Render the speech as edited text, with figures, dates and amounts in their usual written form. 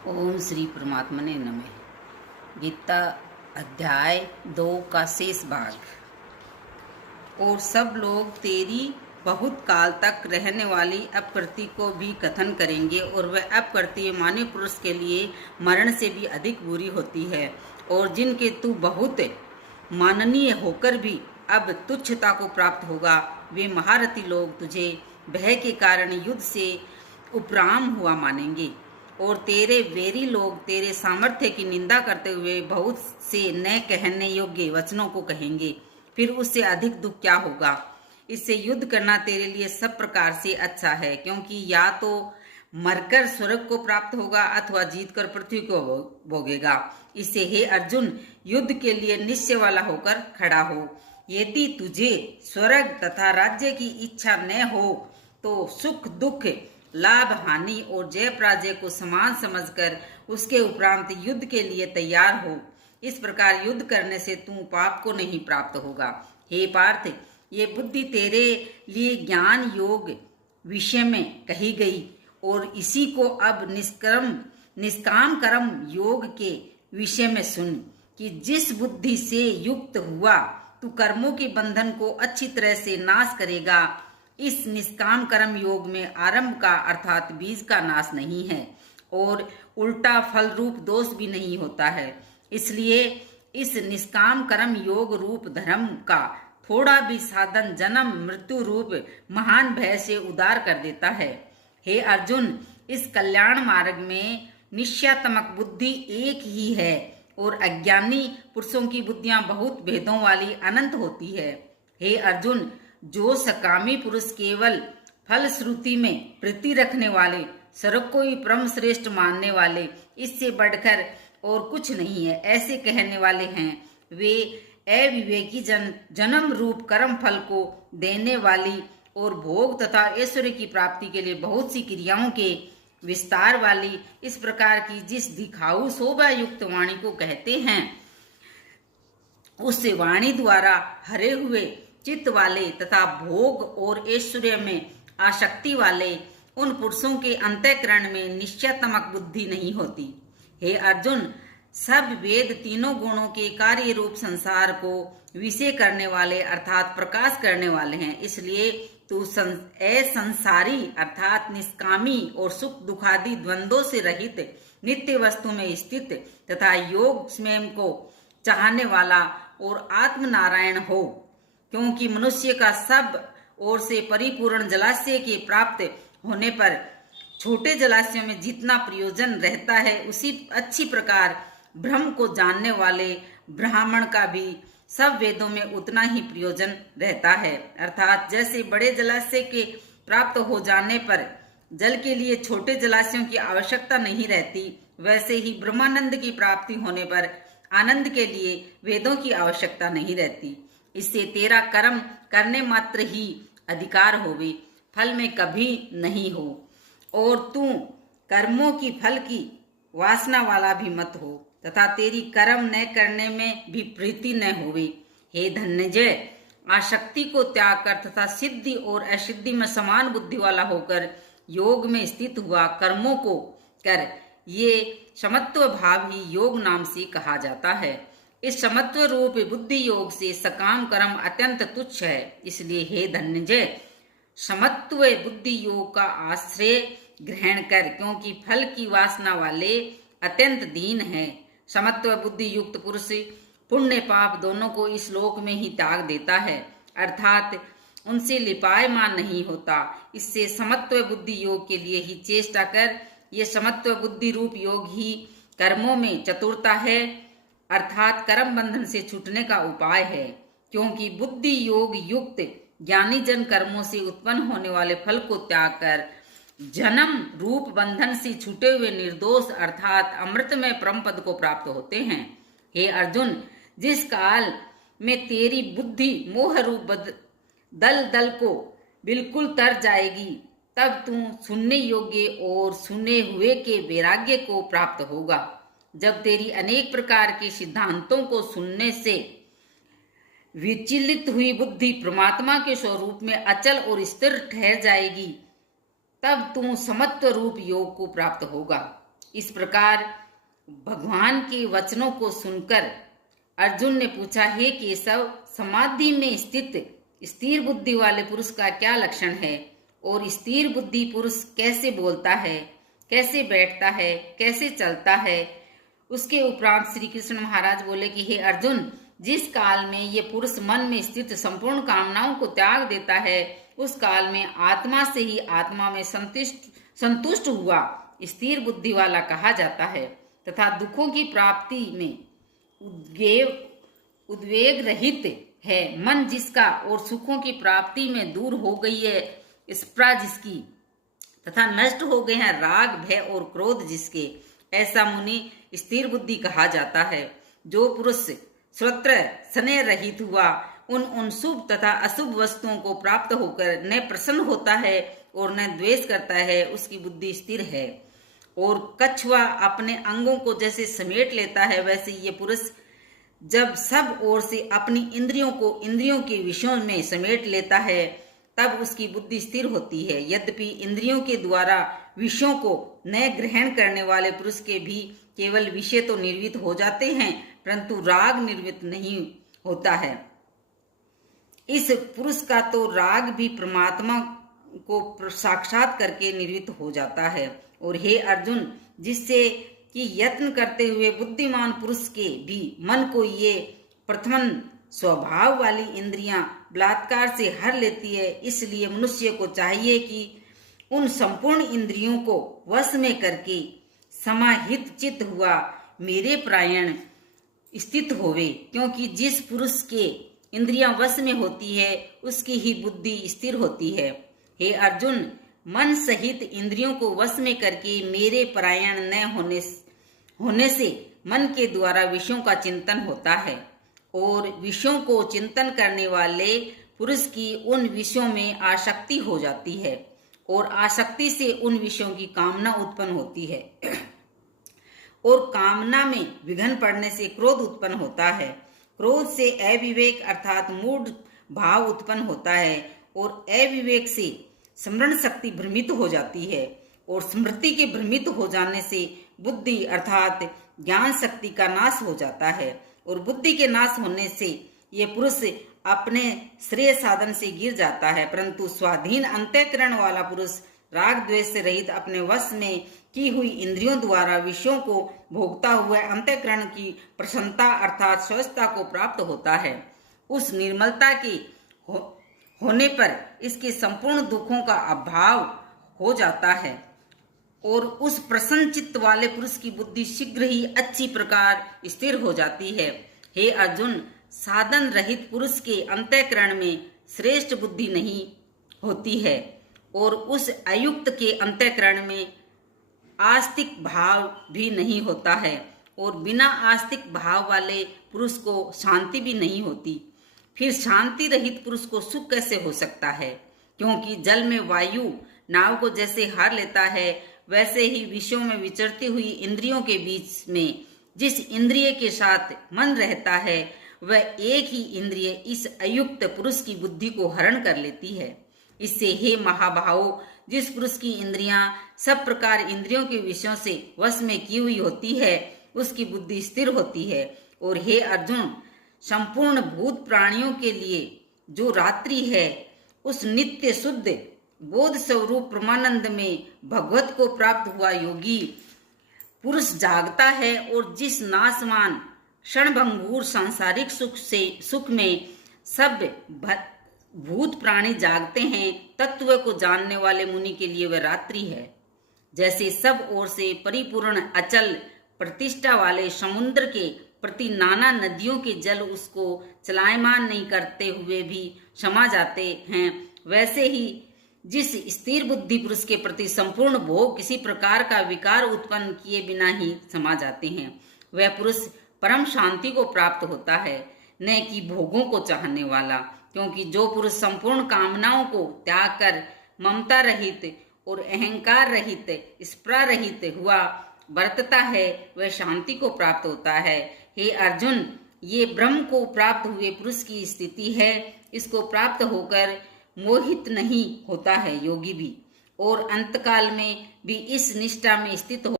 ओम श्री परमात्मने नमः। गीता अध्याय 2 का शेष भाग। और सब लोग तेरी बहुत काल तक रहने वाली अपकृति को भी कथन करेंगे, और वह अपकृति मानव पुरुष के लिए मरण से भी अधिक बुरी होती है। और जिनके तू बहुत माननीय होकर भी अब तुच्छता को प्राप्त होगा, वे महारथी लोग तुझे भय के कारण युद्ध से उपराम हुआ मानेंगे। और तेरे वेरी लोग तेरे सामर्थ्य की निंदा करते हुए बहुत से न कहने योग्य वचनों को कहेंगे। फिर उससे अधिक दुख क्या होगा। इससे युद्ध करना तेरे लिए सब प्रकार से अच्छा है, क्योंकि या तो मरकर स्वर्ग को प्राप्त होगा अथवा जीतकर पृथ्वी को भोगेगा। इससे हे अर्जुन, युद्ध के लिए निश्चय वाला होकर खड़ा हो। यदि तुझे स्वर्ग तथा राज्य की इच्छा न हो तो सुख दुख, लाभ हानि और जय पराजय को समान समझकर उसके उपरांत युद्ध के लिए तैयार हो। इस प्रकार युद्ध करने से तू पाप को नहीं प्राप्त होगा। हे पार्थ, ये बुद्धि तेरे लिए ज्ञान योग विषय में कही गई, और इसी को अब निष्काम कर्म योग के विषय में सुन कि जिस बुद्धि से युक्त हुआ तू कर्मों के बंधन को अच्छी तरह से नाश करेगा। इस निष्काम कर्म योग में आरंभ का अर्थात बीज का नाश नहीं है, और उल्टा फल रूप दोष भी नहीं होता है। इसलिए इस निष्काम कर्म योग रूप धर्म का थोड़ा भी साधन जन्म मृत्यु रूप महान भय से उदार कर देता है। हे अर्जुन, इस कल्याण मार्ग में निश्चयात्मक बुद्धि एक ही है, और अज्ञानी पुरुषों की बुद्धियां बहुत भेदों वाली अनंत होती है। हे अर्जुन, जो सकामी पुरुष केवल फल श्रुति में प्रीति रखने वाले, स्वर्ग को ही परम श्रेष्ठ मानने वाले, इससे बढ़कर और कुछ नहीं है, ऐसे कहने वाले हैं, वे अविवेकी जन्म रूप कर्म फल को देने वाली और भोग तथा ऐश्वर्य की प्राप्ति के लिए बहुत सी क्रियाओं के विस्तार वाली इस प्रकार की जिस दिखाऊ शोभा युक्त वाणी को कहते हैं, उस वाणी द्वारा हरे हुए चित्त वाले तथा भोग और ऐश्वर्य में आसक्ति वाले उन पुरुषों के अंतःकरण में निश्चयात्मक बुद्धि नहीं होती। हे अर्जुन, सब वेद तीनों गुणों के कार्य रूप संसार को विषय करने वाले अर्थात प्रकाश करने वाले हैं। इसलिए तू असंसारी अर्थात निष्कामी और सुख दुखादि द्वंद्वों से रहित नित्य वस्तु में स्थित तथा योग स्वयं को चाहने वाला और आत्मनारायण हो, क्योंकि मनुष्य का सब ओर से परिपूर्ण जलाशय के प्राप्त होने पर छोटे जलाशयों में जितना प्रयोजन रहता है, उसी अच्छी प्रकार ब्रह्म को जानने वाले ब्राह्मण का भी सब वेदों में उतना ही प्रयोजन रहता है। अर्थात जैसे बड़े जलाशय के प्राप्त हो जाने पर जल के लिए छोटे जलाशयों की आवश्यकता नहीं रहती, वैसे ही ब्रह्मानंद की प्राप्ति होने पर आनंद के लिए वेदों की आवश्यकता नहीं रहती। इससे तेरा कर्म करने मात्र ही अधिकार होवे, फल में कभी नहीं हो, और तू कर्मों की फल की वासना वाला भी मत हो, तथा तेरी कर्म न करने में भी प्रीति न होवे। हे धनंजय, आसक्ति को त्याग कर तथा सिद्धि और असिद्धि में समान बुद्धि वाला होकर योग में स्थित हुआ कर्मों को कर। ये समत्व भाव ही योग नाम से कहा जाता है। इस समत्व रूप बुद्धि योग से सकाम कर्म अत्यंत तुच्छ है। इसलिए हे धनंजय, समत्व बुद्धि योग का आश्रय ग्रहण कर, क्योंकि फल की वासना वाले अत्यंत दीन है। समत्व बुद्धि युक्त पुरुष पुण्य पाप दोनों को इस लोक में ही त्याग देता है, अर्थात उनसे लिपायमान नहीं होता। इससे समत्व बुद्धि योग के लिए ही चेष्टा कर। ये समत्व बुद्धि रूप योग ही कर्मों में चतुरता है, अर्थात कर्म बंधन से छूटने का उपाय है। क्योंकि बुद्धि योग युक्त ज्ञानी जन कर्मों से उत्पन्न होने वाले फल को त्याग कर जन्म रूप बंधन से छूटे हुए निर्दोष अर्थात अमृतमय परम पद को प्राप्त होते हैं। हे अर्जुन, जिस काल में तेरी बुद्धि मोह रूप दल दल को बिल्कुल तर जाएगी, तब तू सुनने योग्य और सुने हुए के वैराग्य को प्राप्त होगा। जब तेरी अनेक प्रकार के सिद्धांतों को सुनने से विचलित हुई बुद्धि परमात्मा के स्वरूप में अचल और स्थिर ठहर जाएगी, तब तू समत्व रूप योग को प्राप्त होगा। इस प्रकार भगवान के वचनों को सुनकर अर्जुन ने पूछा, हे केशव, समाधि में स्थित स्थिर बुद्धि वाले पुरुष का क्या लक्षण है और स्थिर बुद्धि पुरुष कैसे बोलता है, कैसे बैठता है, कैसे चलता है। उसके उपरांत श्री कृष्ण महाराज बोले कि हे अर्जुन, जिस काल में ये पुरुष मन में स्थित संपूर्ण कामनाओं को त्याग देता है, उस काल में आत्मा से ही आत्मा में संतुष्ट हुआ स्थिर बुद्धि वाला कहा जाता है तथा दुखों की प्राप्ति में उद्वेग रहित है। मन जिसका और सुखों की प्राप्ति में दूर हो गई है स्पृहा जिसकी तथा नष्ट हो गए हैं राग, भय और क्रोध जिसके, ऐसा मुनि स्थिर बुद्धि कहा जाता है। जो पुरुष श्रोत्र स्नेह रहित हुआ उन शुभ तथा अशुभ वस्तुओं को प्राप्त होकर न प्रसन्न होता है और न द्वेष करता है, उसकी बुद्धि स्थिर है। और कछुआ अपने अंगों को जैसे समेट लेता है, वैसे ये पुरुष जब सब ओर से अपनी इंद्रियों को इंद्रियों के विषयों में समेट लेता है, तब उसकी बुद्धि स्थिर होती है। यद्यपि इंद्रियों के द्वारा विषयों को न ग्रहण करने वाले पुरुष के भी केवल विषय तो निर्मित हो जाते हैं, परंतु राग निर्मित नहीं होता है। इस पुरुष का तो राग भी परमात्मा को साक्षात करके निर्मित हो जाता है। और हे अर्जुन, जिससे कि यत्न करते हुए बुद्धिमान पुरुष के भी मन को ये प्रथमन स्वभाव वाली इंद्रियां बलात्कार से हर लेती है, इसलिए मनुष्य को चाहिए कि उन संपूर्ण इंद्रियों को वश में करके समाहित चित्त हुआ मेरे परायण स्थित होवे। क्योंकि जिस पुरुष के इंद्रियां वश में होती है, उसकी ही बुद्धि स्थिर होती है। हे अर्जुन, मन सहित इंद्रियों को वश में करके मेरे परायण न होने से मन के द्वारा विषयों का चिंतन होता है और विषयों को चिंतन करने वाले पुरुष की उन विषयों में आसक्ति हो जाती है और आसक्ति से उन विषयों की कामना उत्पन्न होती है और कामना में विघ्न पड़ने से क्रोध उत्पन्न होता है। क्रोध से अविवेक अर्थात मूढ़ भाव उत्पन्न होता है और अविवेक से स्मरण शक्ति भ्रमित हो जाती है और स्मृति के भ्रमित हो जाने से बुद्धि अर्थात ज्ञान शक्ति का नाश हो जाता है और बुद्धि के नाश होने से ये पुरुष अपने श्रेय साधन से गिर जाता है। परंतु स्वाधीन अंतःकरण वाला पुरुष राग द्वेष से रहित अपने वश में की हुई इंद्रियों द्वारा विषयों को भोगता हुआ अंतःकरण की प्रसन्नता अर्थात स्वस्थता को प्राप्त होता है। उस निर्मलता की होने पर इसके संपूर्ण दुखों का अभाव हो जाता है और उस प्रसन्न चित्त वाले पुरुष की बुद्धि शीघ्र ही अच्छी प्रकार स्थिर हो जाती है। हे अर्जुन, साधन रहित पुरुष के अंतःकरण में श्रेष्ठ बुद्धि नहीं होती है और उस अयुक्त के अंतःकरण में आस्तिक भाव भी नहीं होता है और बिना आस्तिक भाव वाले पुरुष को शांति भी नहीं होती। फिर शांति रहित पुरुष को सुख कैसे हो सकता है? क्योंकि जल में वायु नाव को जैसे हार लेता है, वैसे ही विषयों में विचरती हुई इंद्रियों के बीच में जिस इंद्रिय के साथ मन रहता है, वह एक ही इंद्रिय इस अयुक्त पुरुष की बुद्धि को हरण कर लेती है। इससे हे महाबाहो, जिस पुरुष की इंद्रियां सब प्रकार इंद्रियों के विषयों से वश में की हुई होती है, उसकी बुद्धि स्थिर होती है। और हे अर्जुन, संपूर्ण भूत प्राणियों के लिए जो रात्रि है, उस नित्य शुद्ध बोध स्वरूप परमानंद में भगवत को प्राप्त हुआ योगी पुरुष जागता है और जिस नाशवान क्षणभंगुर सांसारिक सुख में सब भूत प्राणी जागते हैं, तत्व को जानने वाले मुनि के लिए वह रात्रि है। जैसे सब ओर से परिपूर्ण अचल प्रतिष्ठा वाले समुद्र के प्रति नाना नदियों के जल उसको चलायमान नहीं करते हुए भी समा जाते हैं, वैसे ही जिस स्थिर बुद्धि पुरुष के प्रति संपूर्ण भोग किसी प्रकार का विकार उत्पन्न किए बिना ही समा जाते हैं, वह पुरुष परम शांति को प्राप्त होता है, न कि भोगों को चाहने वाला। क्योंकि जो पुरुष संपूर्ण कामनाओं को त्याग कर ममता रहित और अहंकार रहित स्पृहा रहित हुआ बरतता है, वह शांति को प्राप्त होता है। हे अर्जुन, ये ब्रह्म को प्राप्त हुए पुरुष की स्थिति है। इसको प्राप्त होकर मोहित नहीं होता है योगी भी, और अंतकाल में भी इस निष्ठा में स्थित हो